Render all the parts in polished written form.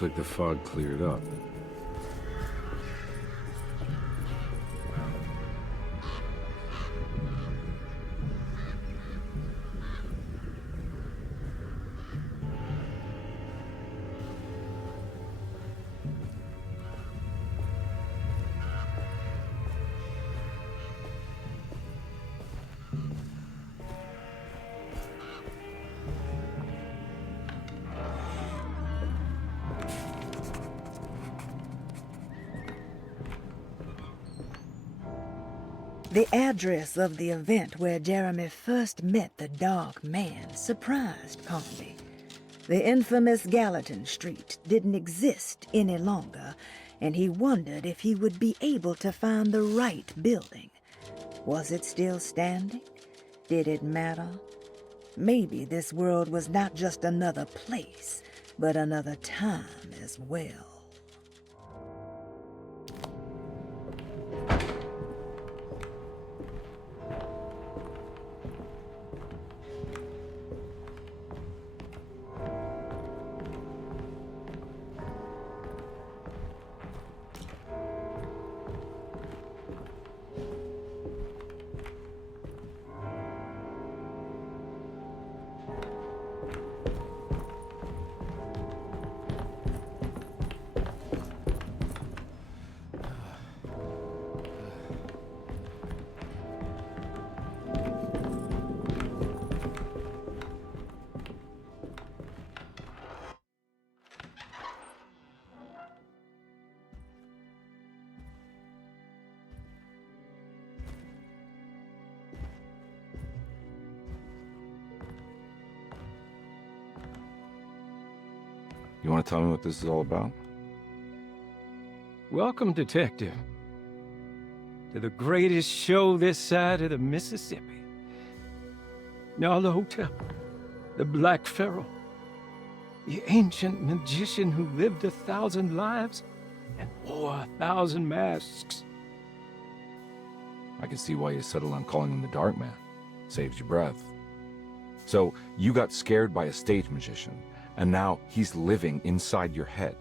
Looks like the fog cleared up. The address of the event where Jeremy first met the Dark Man surprised Carnby. The infamous Gallatin Street didn't exist any longer, and he wondered if he would be able to find the right building. Was it still standing? Did it matter? Maybe this world was not just another place, but another time as well. You want to tell me what this is all about? Welcome, Detective, to the greatest show this side of the Mississippi. Nyarlathotep, the Black Pharaoh, the ancient magician who lived 1,000 lives and wore 1,000 masks. I can see why you settled on calling him the Dark Man. Saves your breath. So, you got scared by a stage magician, and now he's living inside your head.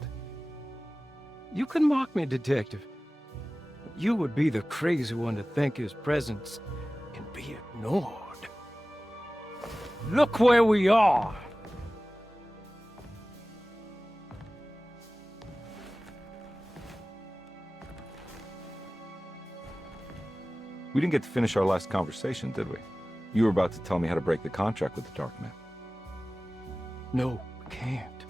You can mock me, Detective, but you would be the crazy one to think his presence can be ignored. Look where we are! We didn't get to finish our last conversation, did we? You were about to tell me how to break the contract with the Dark Man. No, we can't.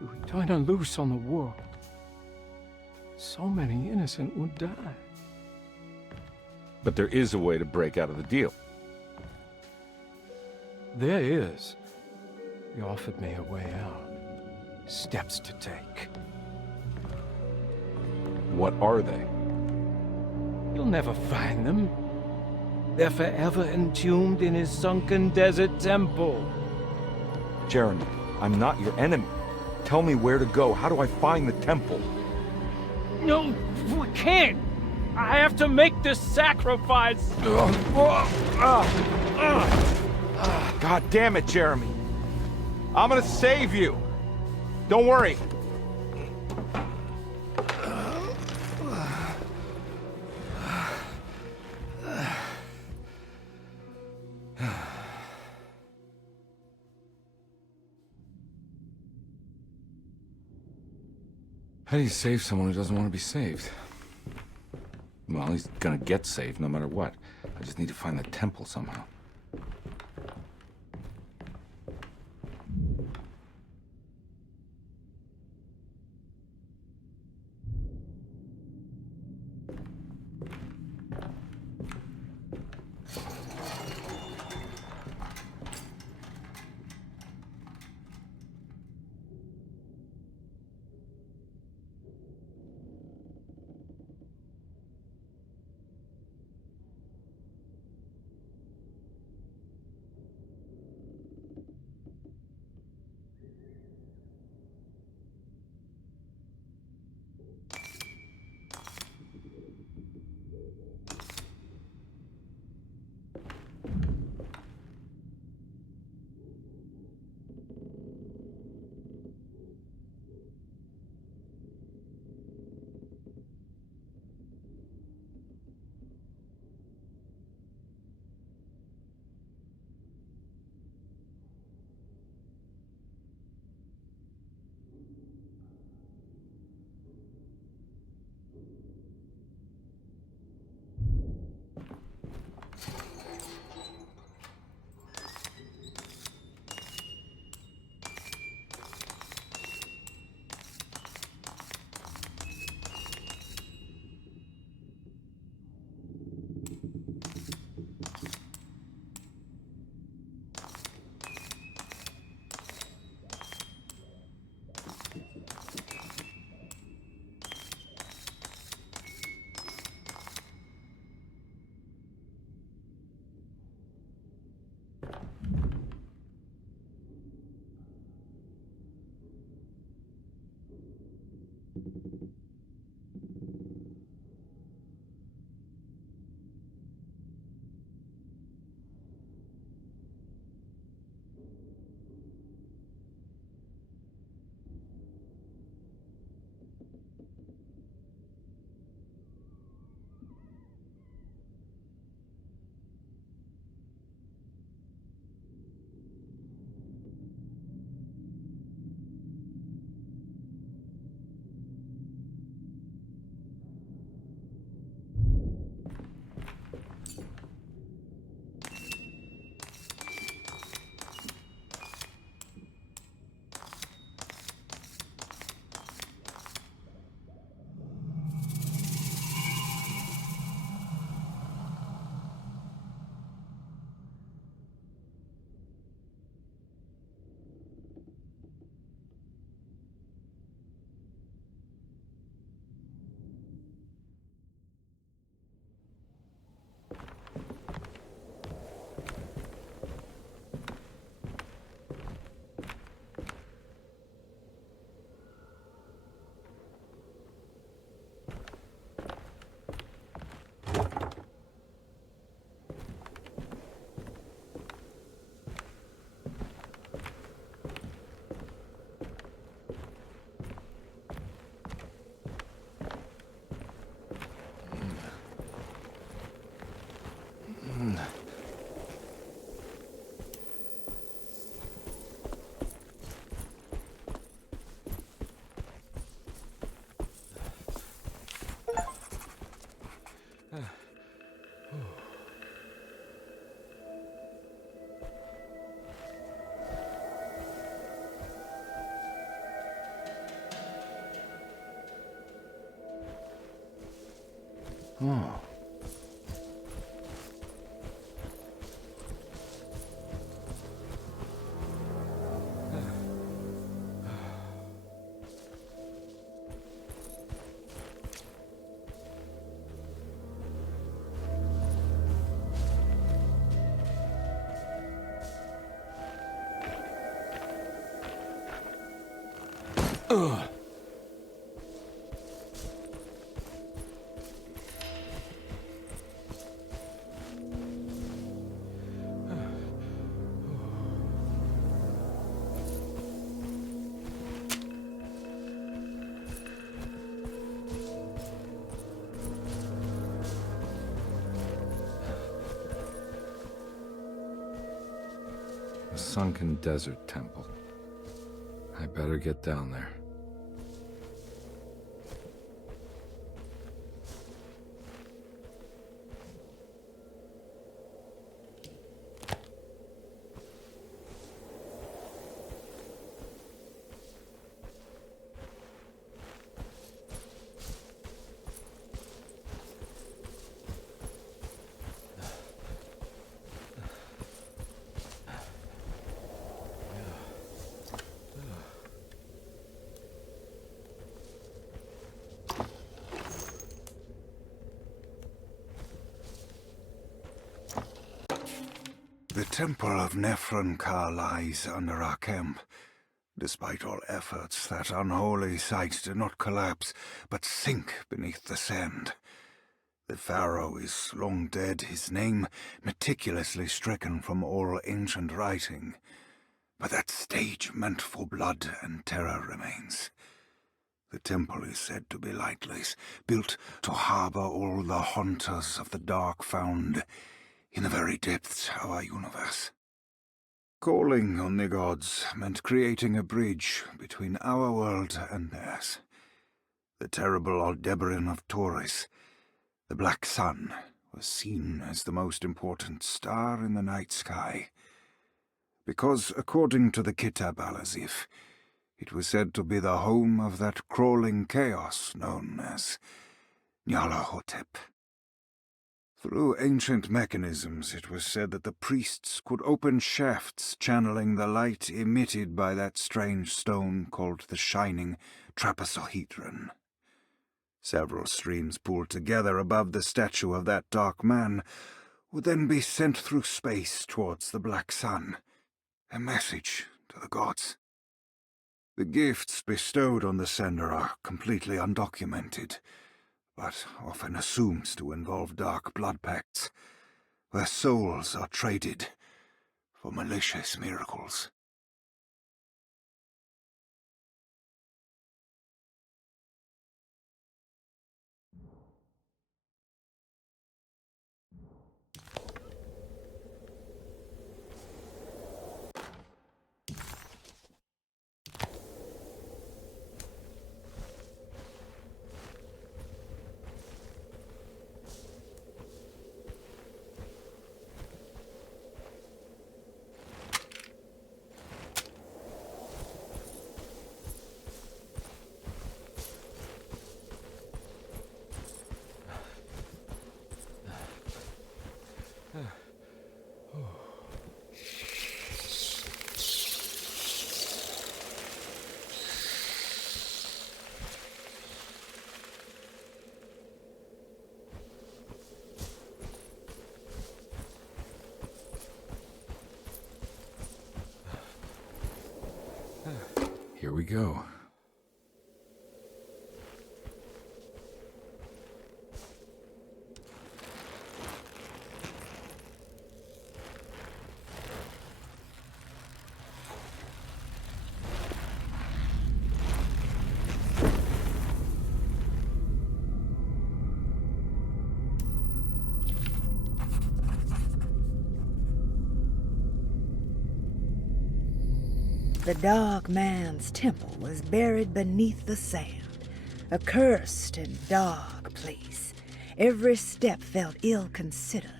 If we turn her loose on the world, so many innocent would die. But there is a way to break out of the deal. There is. He offered me a way out. Steps to take. What are they? You'll never find them. They're forever entombed in his sunken desert temple. Jeremy, I'm not your enemy. Tell me where to go. How do I find the temple? No, we can't. I have to make this sacrifice. God damn it, Jeremy. I'm gonna save you. Don't worry. How do you save someone who doesn't want to be saved? Well, he's gonna get saved no matter what. I just need to find the temple somehow. Oh. A sunken desert temple. I better get down there. The Temple of Nephron-Ka lies under our camp. Despite all efforts, that unholy site did not collapse, but sink beneath the sand. The pharaoh is long dead, his name meticulously stricken from all ancient writing. But that stage meant for blood and terror remains. The temple is said to be lightless, built to harbor all the haunters of the dark found in the very depths of our universe. Calling on the gods meant creating a bridge between our world and theirs. The terrible Aldebaran of Taurus, the Black Sun, was seen as the most important star in the night sky, because, according to the Kitab al-Azif, it was said to be the home of that crawling chaos known as Nyarlathotep. Through ancient mechanisms, it was said that the priests could open shafts channeling the light emitted by that strange stone called the Shining Trapezohedron. Several streams pooled together above the statue of that dark man would then be sent through space towards the Black Sun, a message to the gods. The gifts bestowed on the sender are completely undocumented, but often assumed to involve dark blood pacts, where souls are traded for malicious miracles. Here we go. The Dark Man's temple was buried beneath the sand, a cursed and dark place. Every step felt ill-considered.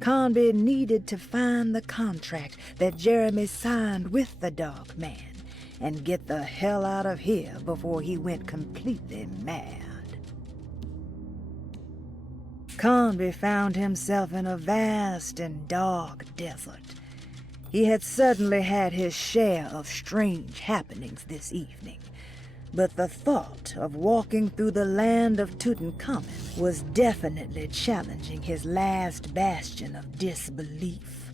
Carnby needed to find the contract that Jeremy signed with the Dark Man and get the hell out of here before he went completely mad. Carnby found himself in a vast and dark desert. He had certainly had his share of strange happenings this evening, but the thought of walking through the land of Tutankhamun was definitely challenging his last bastion of disbelief.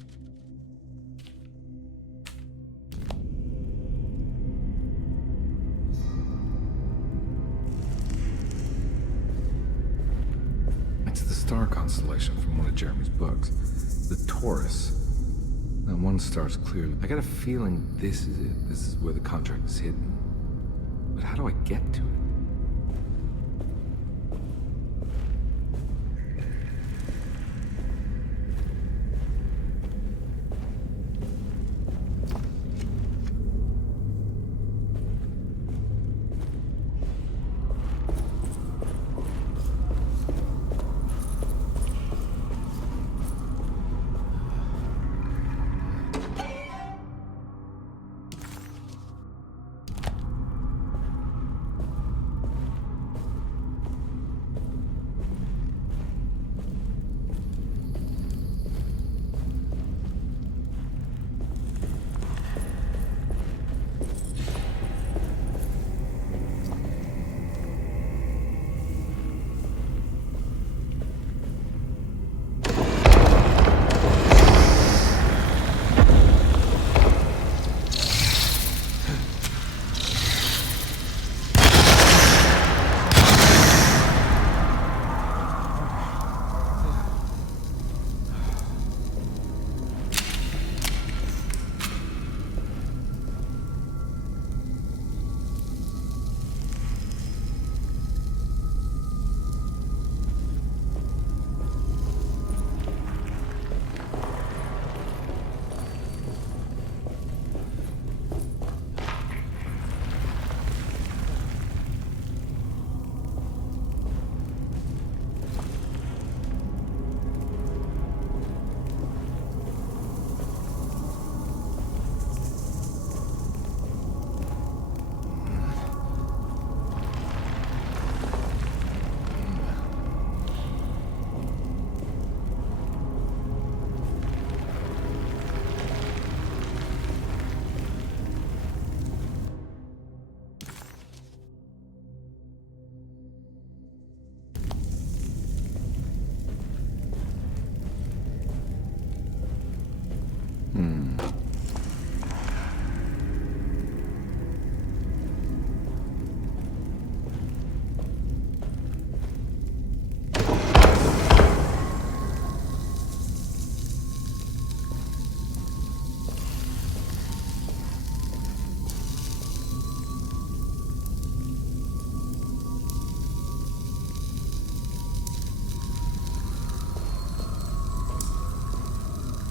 It's the star constellation from one of Jeremy's books. The Taurus. That one star's clear. I got a feeling this is it. This is where the contract is hidden. But how do I get to it?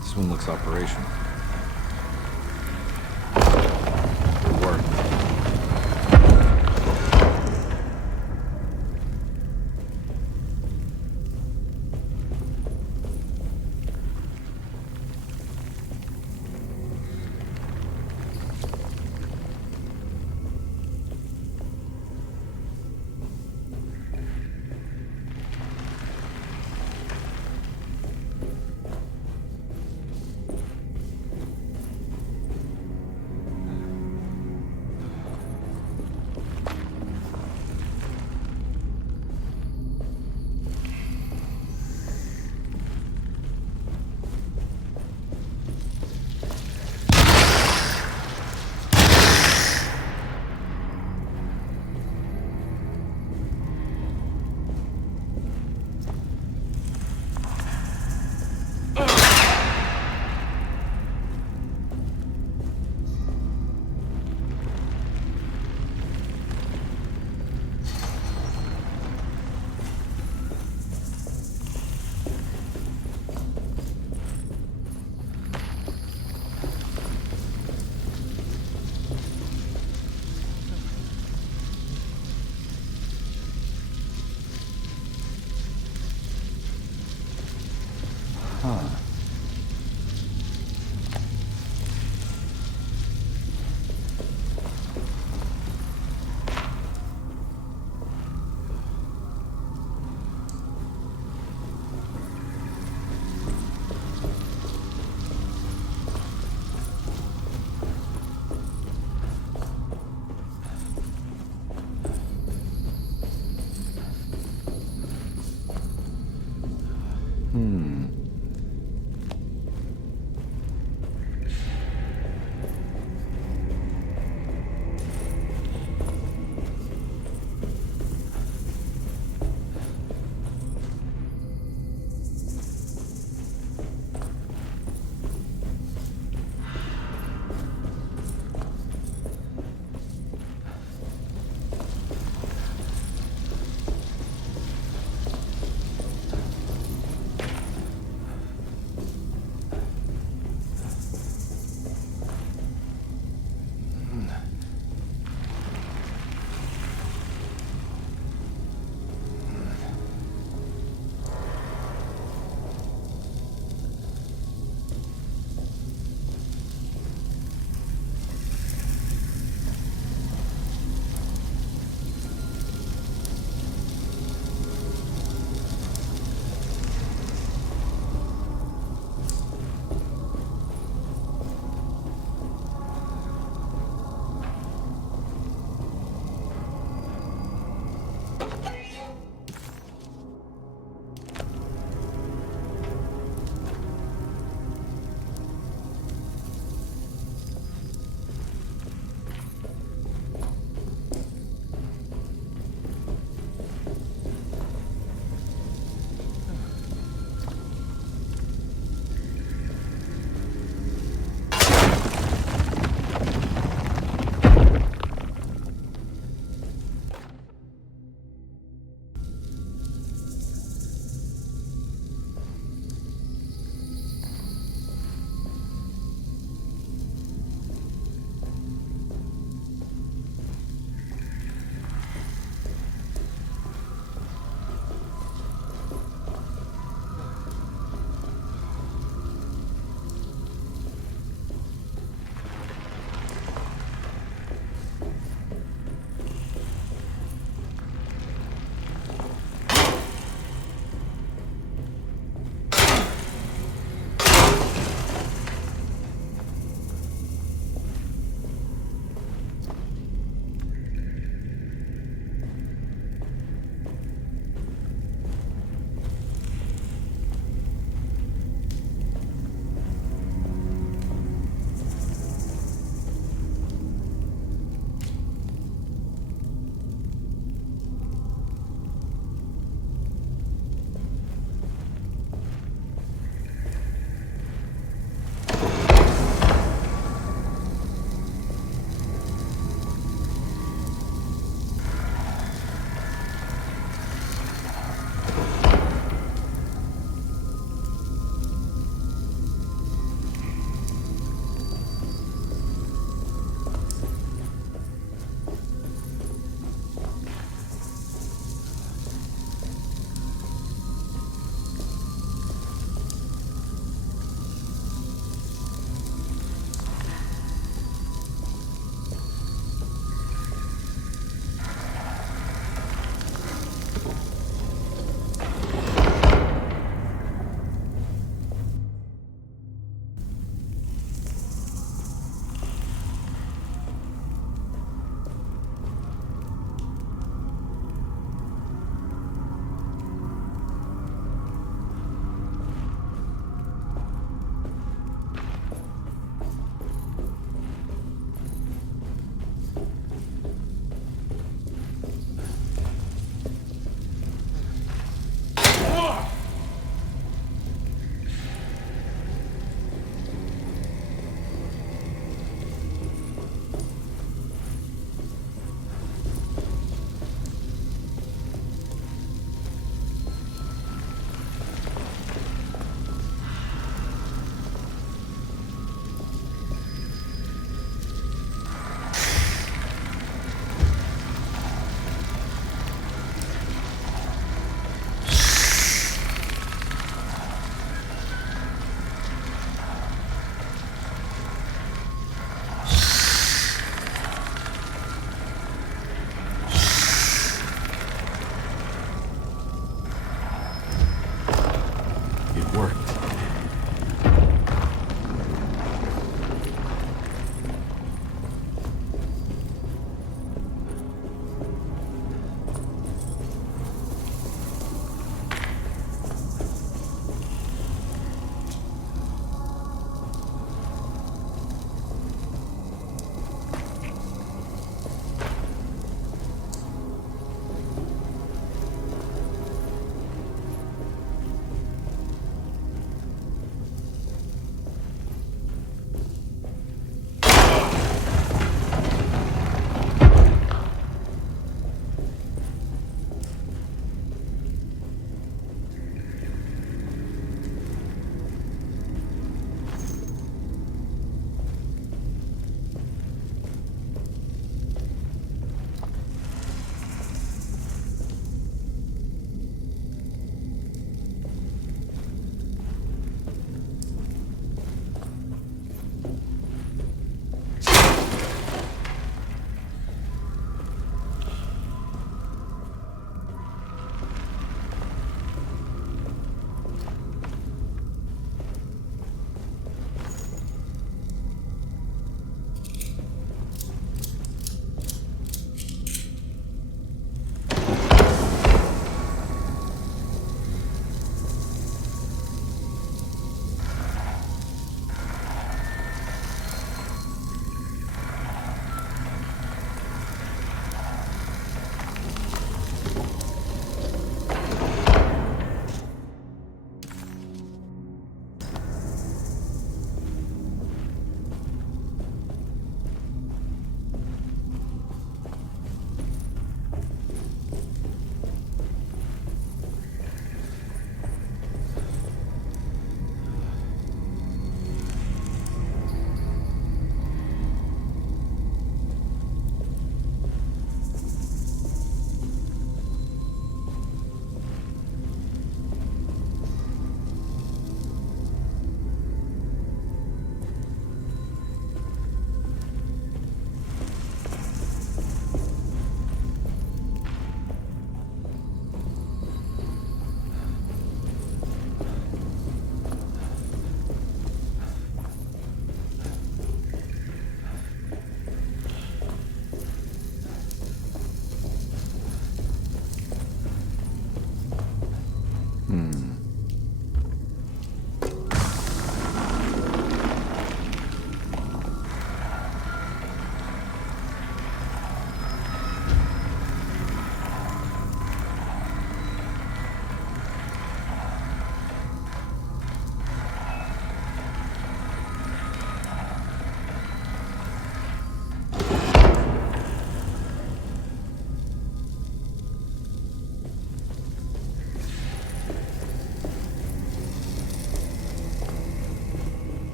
This one looks operational. Good work.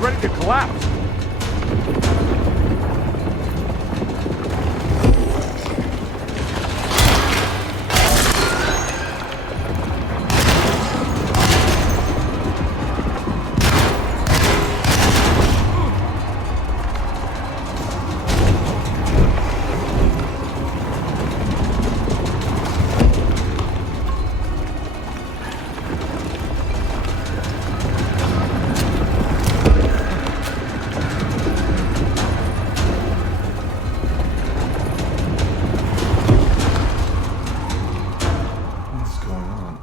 ready to collapse. What's going on?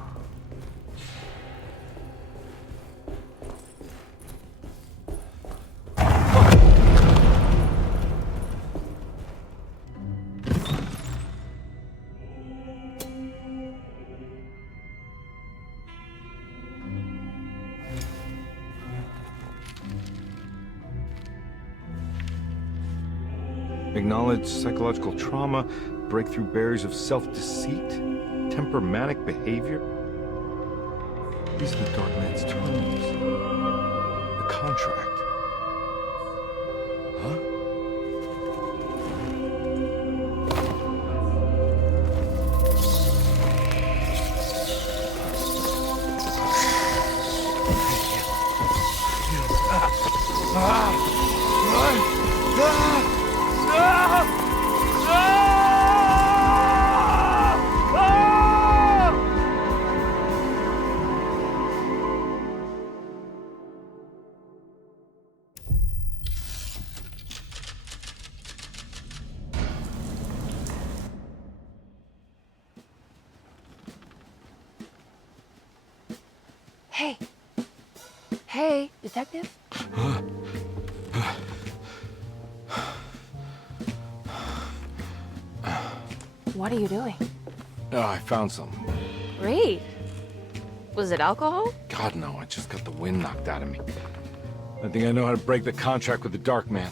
Acknowledge psychological trauma, breakthrough barriers of self-deceit, temper manic behavior. These are the Dark Man's terms. The contract. Huh? Hey. Hey, detective? What are you doing? Oh, I found something. Great. Was it alcohol? God, no, I just got the wind knocked out of me. I think I know how to break the contract with the Dark Man.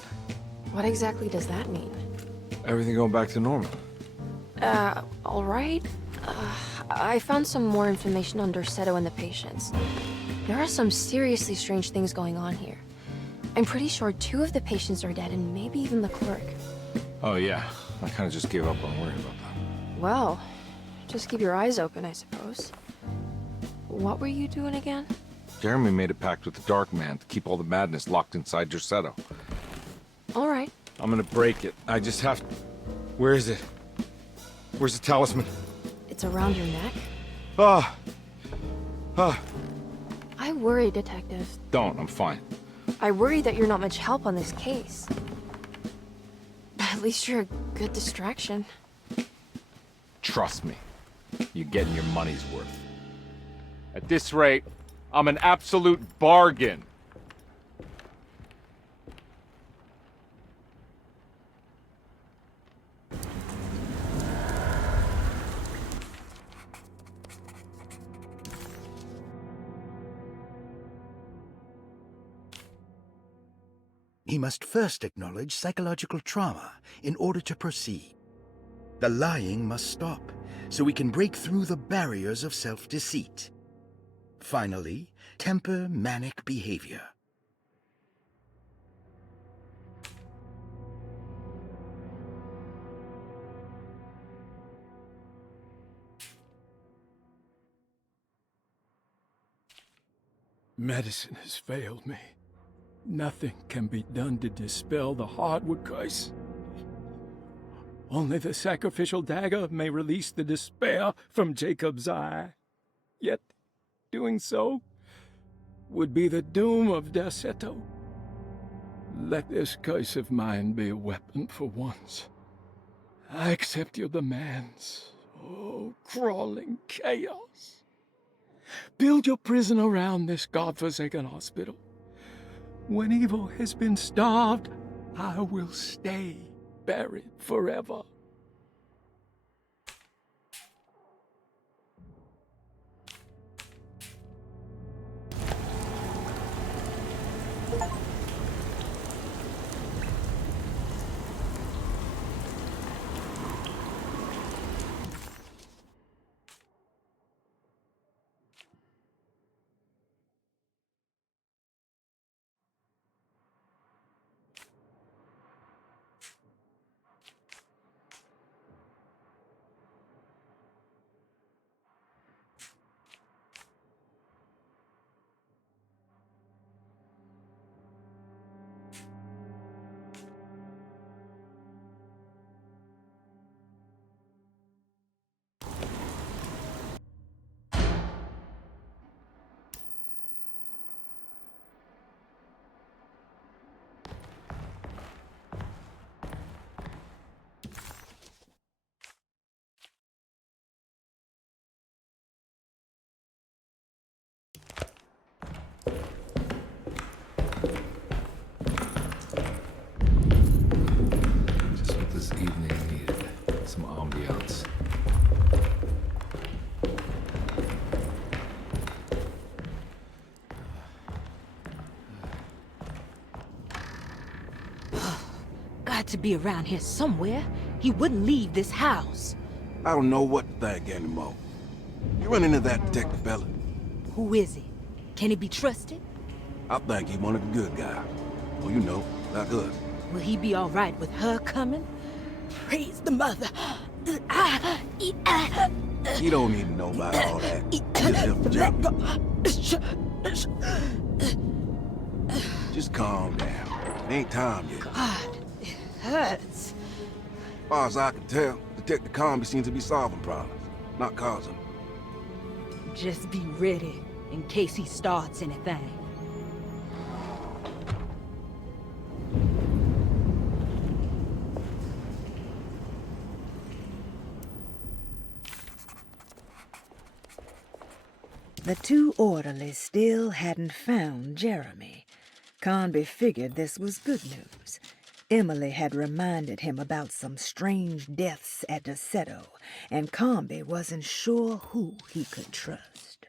What exactly does that mean? Everything going back to normal. All right. I found some more information on Dorsetto and the patients. There are some seriously strange things going on here. I'm pretty sure 2 of the patients are dead and maybe even the clerk. Oh, yeah. I kind of just gave up on worrying about that. Well, just keep your eyes open, I suppose. What were you doing again? Jeremy made a pact with the Dark Man to keep all the madness locked inside Dorsetto. All right. I'm gonna break it. I just have to... Where is it? Where's the talisman? It's around your neck? Ah! Ah! I worry, detective. Don't, I'm fine. I worry that you're not much help on this case. At least you're a good distraction. Trust me. You're getting your money's worth. At this rate, I'm an absolute bargain. He must first acknowledge psychological trauma in order to proceed. The lying must stop, so we can break through the barriers of self-deceit. Finally, temper manic behavior. Medicine has failed me. Nothing can be done to dispel the hardwood curse. Only the sacrificial dagger may release the despair from Jacob's eye. Yet, doing so would be the doom of Dorsetto. Let this curse of mine be a weapon for once. I accept your demands. Oh, crawling chaos. Build your prison around this godforsaken hospital. When evil has been starved, I will stay buried forever. got to be around here somewhere. He wouldn't leave this house. I don't know what to think anymore. You run into that detective fella? Who is he? Can he be trusted? I think he one of the good guys. Well, you know, like us. Will he be all right with her coming? Praise the mother. He don't need to know about all that. Just help the job. Just calm down. Ain't time yet. God, it hurts. As far as I can tell, Detective Carnby seems to be solving problems, not causing them. Just be ready in case he starts anything. The two orderlies still hadn't found Jeremy. Carnby figured this was good news. Emily had reminded him about some strange deaths at Deseto, and Carnby wasn't sure who he could trust.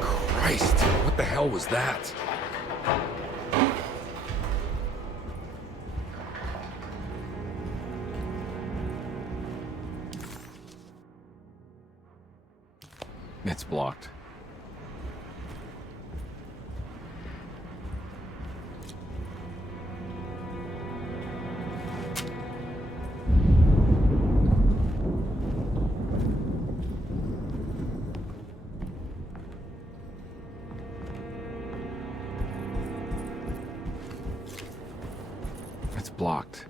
Christ, what the hell was that? It's blocked. It's blocked.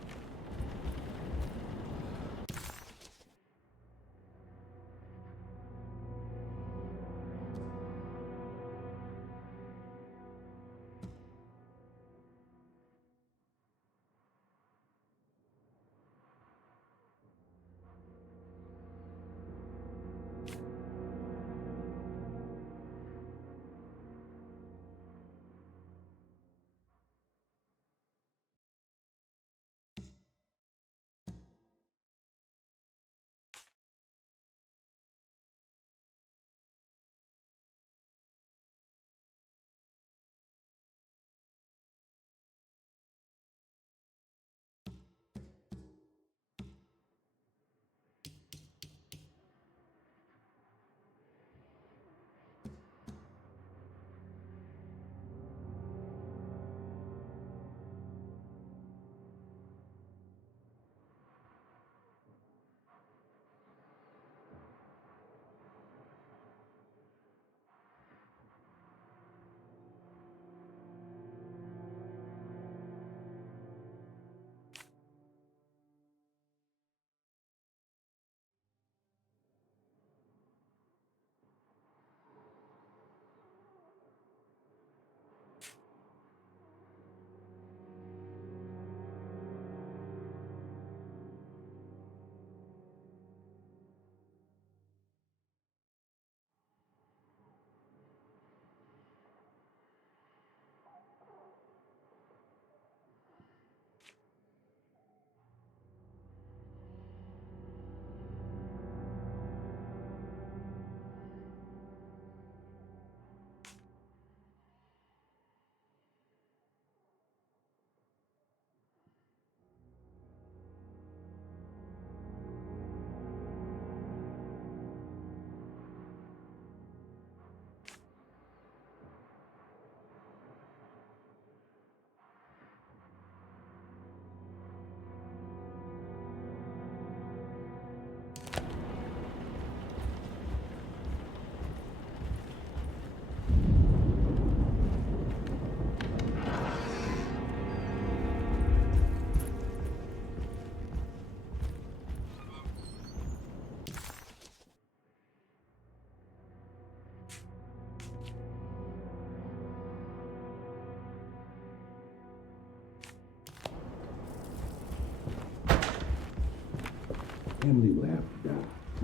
I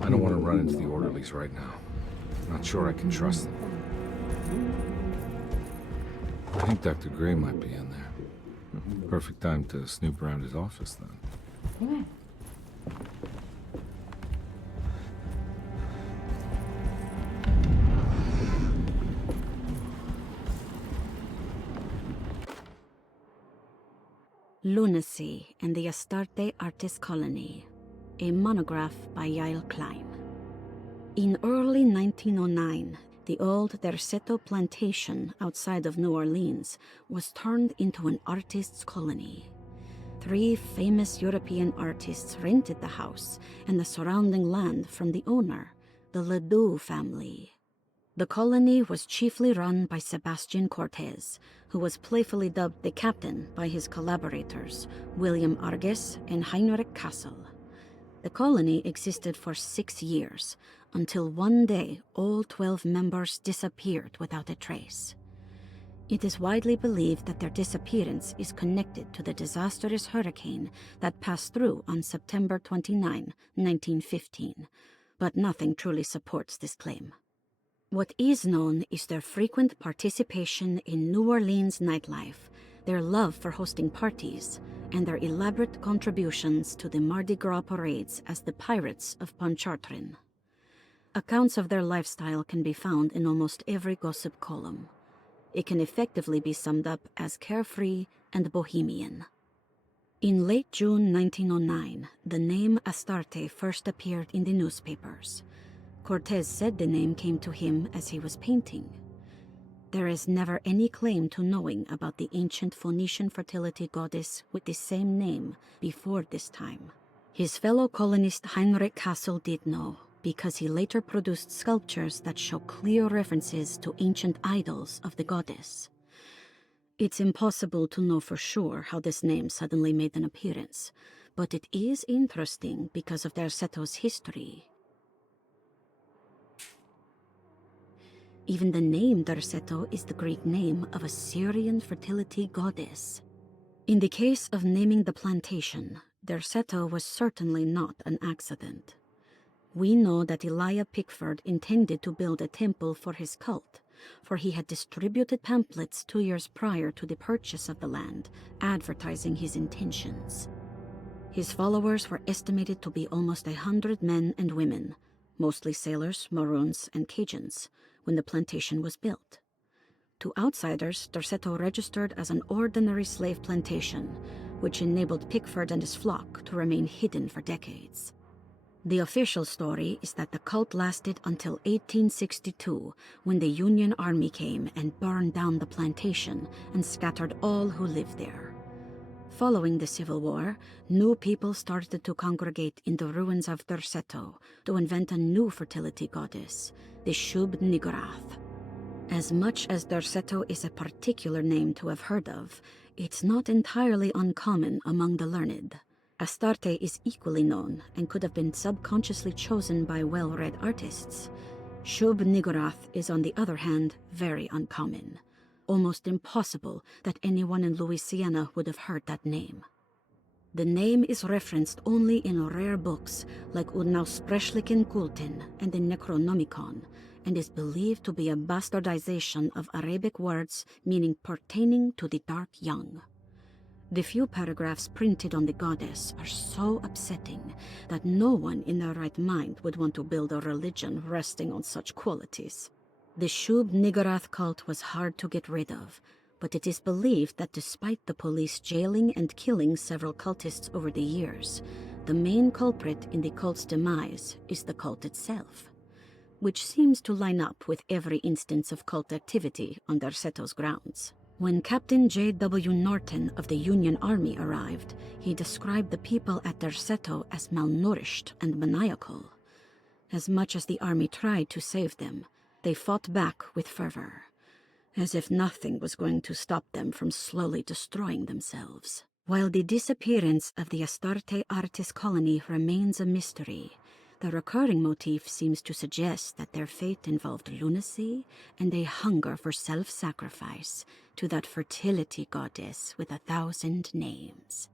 don't want to run into the orderlies right now. Not sure I can trust them. I think Dr. Gray might be in there. Perfect time to snoop around his office, then. Lunacy and the Astarte Artist Colony, a monograph by Yael Klein. In early 1909, the old Derceto plantation outside of New Orleans was turned into an artists' colony. 3 famous European artists rented the house and the surrounding land from the owner, the Ledoux family. The colony was chiefly run by Sebastian Cortez, who was playfully dubbed the captain by his collaborators, William Arges and Heinrich Kassel. The colony existed for 6 years, until one day all 12 members disappeared without a trace. It is widely believed that their disappearance is connected to the disastrous hurricane that passed through on September 29, 1915, but nothing truly supports this claim. What is known is their frequent participation in New Orleans nightlife, their love for hosting parties, and their elaborate contributions to the Mardi Gras parades as the Pirates of Pontchartrain. Accounts of their lifestyle can be found in almost every gossip column. It can effectively be summed up as carefree and bohemian. In late June 1909, the name Astarte first appeared in the newspapers. Cortez said the name came to him as he was painting. There is never any claim to knowing about the ancient Phoenician fertility goddess with the same name before this time. His fellow colonist Heinrich Kassel did know, because he later produced sculptures that show clear references to ancient idols of the goddess. It's impossible to know for sure how this name suddenly made an appearance, but it is interesting because of Derceto's history. Even the name Derceto is the Greek name of a Syrian fertility goddess. In the case of naming the plantation, Derceto was certainly not an accident. We know that Elijah Pickford intended to build a temple for his cult, for he had distributed pamphlets 2 years prior to the purchase of the land, advertising his intentions. His followers were estimated to be almost 100 men and women, mostly sailors, Maroons, and Cajuns, when the plantation was built. To outsiders, Derceto registered as an ordinary slave plantation, which enabled Pickford and his flock to remain hidden for decades. The official story is that the cult lasted until 1862, when the Union Army came and burned down the plantation and scattered all who lived there. Following the Civil War, new people started to congregate in the ruins of Derceto to invent a new fertility goddess, the Shub-Niggurath. As much as Derceto is a particular name to have heard of, it's not entirely uncommon among the learned. Astarte is equally known and could have been subconsciously chosen by well-read artists. Shub-Niggurath is, on the other hand, very uncommon. Almost impossible that anyone in Louisiana would have heard that name. The name is referenced only in rare books like Unaussprechlichen Kulten and the Necronomicon, and is believed to be a bastardization of Arabic words meaning pertaining to the dark young. The few paragraphs printed on the goddess are so upsetting that no one in their right mind would want to build a religion resting on such qualities. The Shub-Niggurath cult was hard to get rid of, but it is believed that despite the police jailing and killing several cultists over the years, the main culprit in the cult's demise is the cult itself, which seems to line up with every instance of cult activity on Derceto's grounds. When Captain J.W. Norton of the Union Army arrived, he described the people at Derceto as malnourished and maniacal. As much as the army tried to save them, they fought back with fervor, as if nothing was going to stop them from slowly destroying themselves. While the disappearance of the Astarte Artist colony remains a mystery, the recurring motif seems to suggest that their fate involved lunacy and a hunger for self-sacrifice to that fertility goddess with 1,000 names.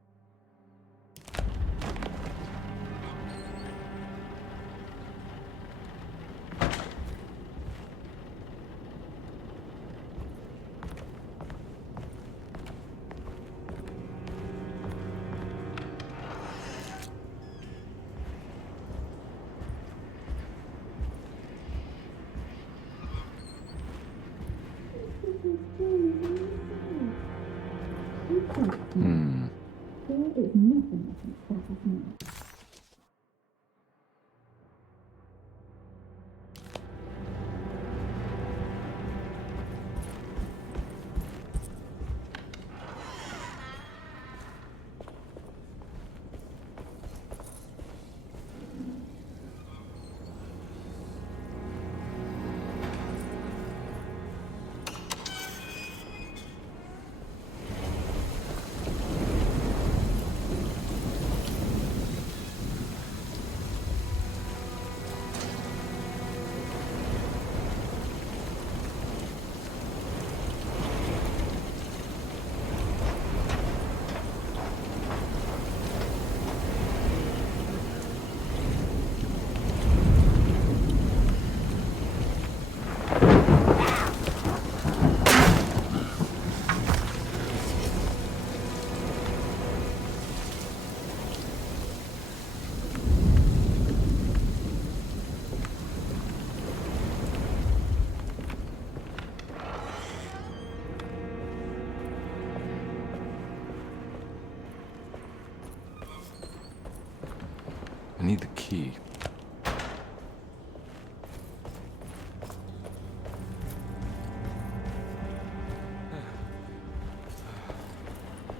I need the key.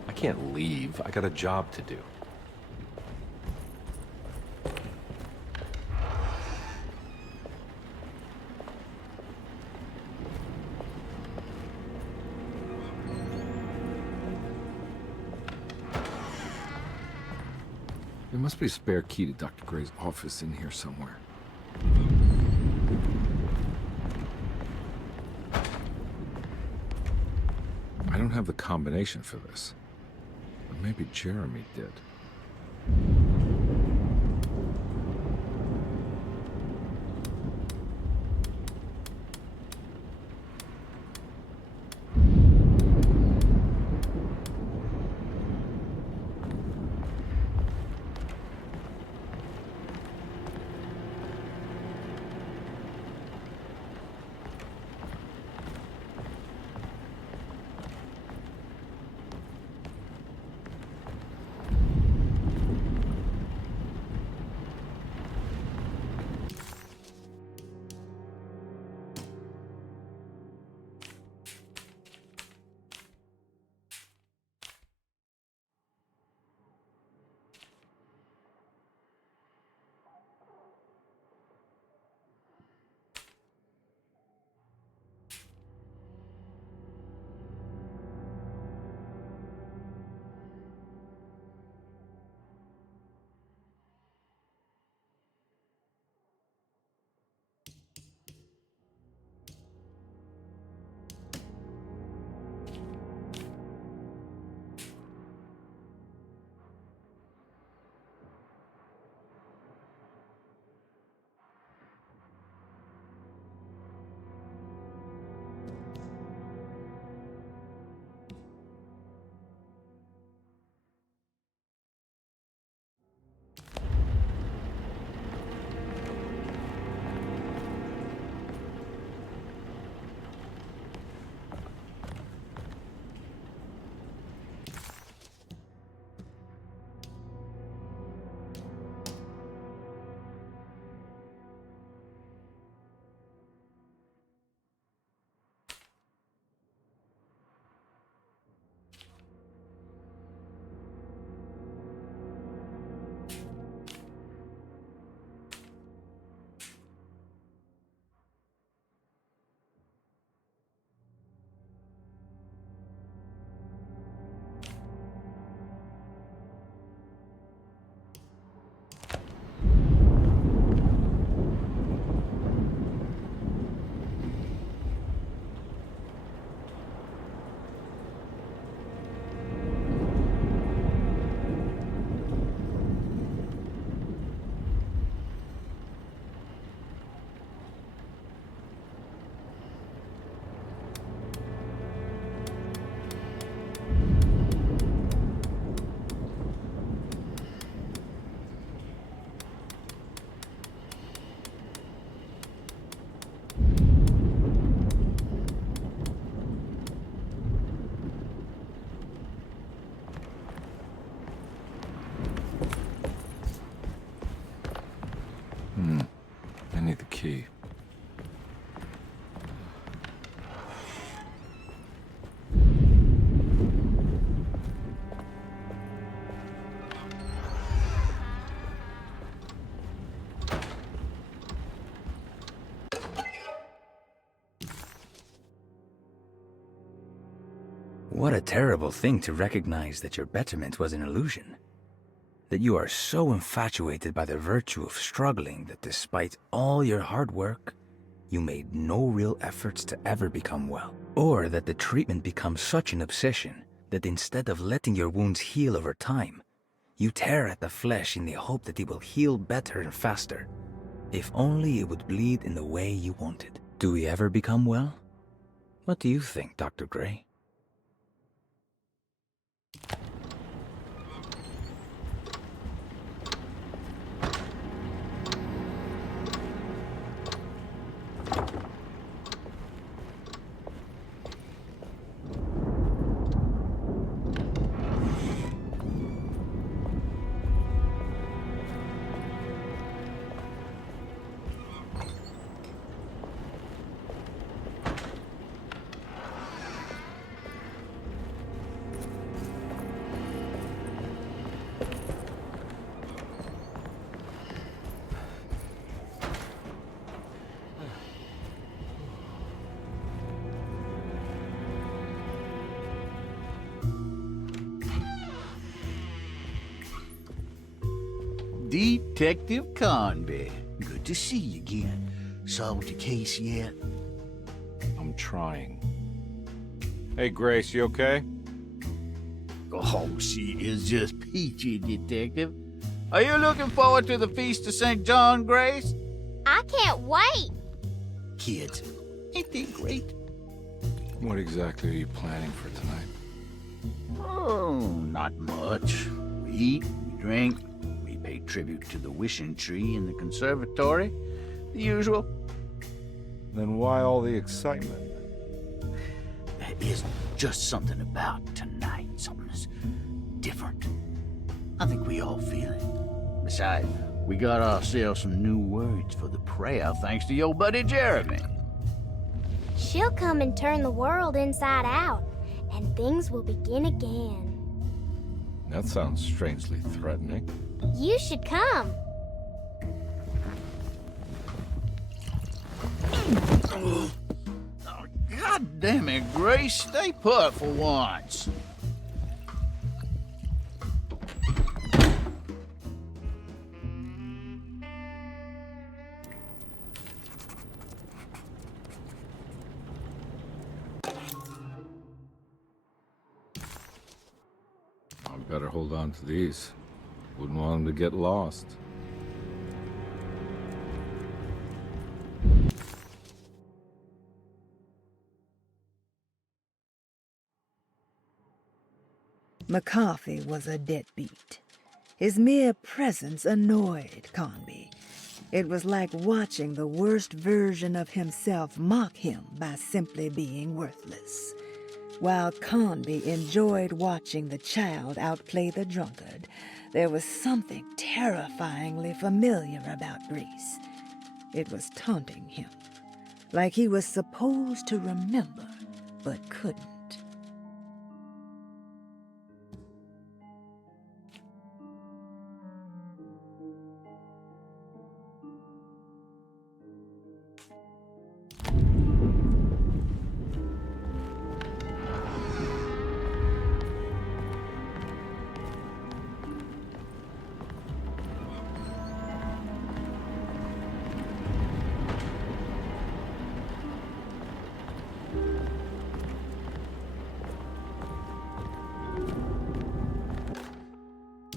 I can't leave. I got a job to do. There must be a spare key to Dr. Gray's office in here somewhere. I don't have the combination for this, but maybe Jeremy did. What a terrible thing to recognize that your betterment was an illusion. That you are so infatuated by the virtue of struggling that despite all your hard work, you made no real efforts to ever become well. Or that the treatment becomes such an obsession that instead of letting your wounds heal over time, you tear at the flesh in the hope that it will heal better and faster. If only it would bleed in the way you wanted. Do we ever become well? What do you think, Dr. Gray? Detective Carnby. Good to see you again. Solved your case yet? I'm trying. Hey, Grace, you okay? Oh, she is just peachy, Detective. Are you looking forward to the Feast of St. John, Grace? I can't wait. Kids, ain't they great? What exactly are you planning for tonight? Oh, not much. We eat, we drink, we pay tribute to the wishing tree in the conservatory. The usual. Then why all the excitement? There is just something about tonight. Something's different. I think we all feel it. Besides, we got ourselves some new words for the prayer thanks to your buddy Jeremy. She'll come and turn the world inside out, and things will begin again. That sounds strangely threatening. You should come. Oh, God damn it, Grace. Stay put for once. I better hold on to these. Wouldn't want them to get lost. McCarthy was a deadbeat. His mere presence annoyed Carnby. It was like watching the worst version of himself mock him by simply being worthless. While Carnby enjoyed watching the child outplay the drunkard, there was something terrifyingly familiar about Grace. It was taunting him, like he was supposed to remember, but couldn't.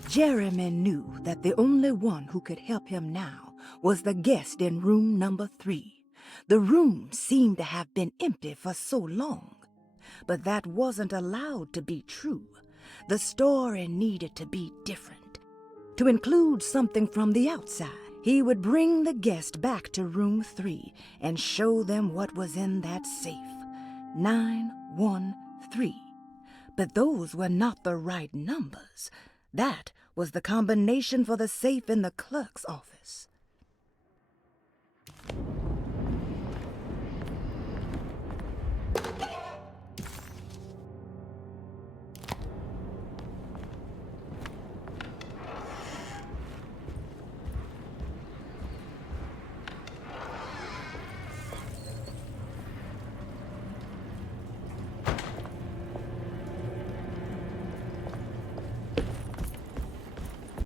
Jeremy knew that the only one who could help him now was the guest in room number 3. The room seemed to have been empty for so long. But that wasn't allowed to be true. The story needed to be different. To include something from the outside, he would bring the guest back to room 3 and show them what was in that safe. 913. But those were not the right numbers. That was the combination for the safe in the clerk's office.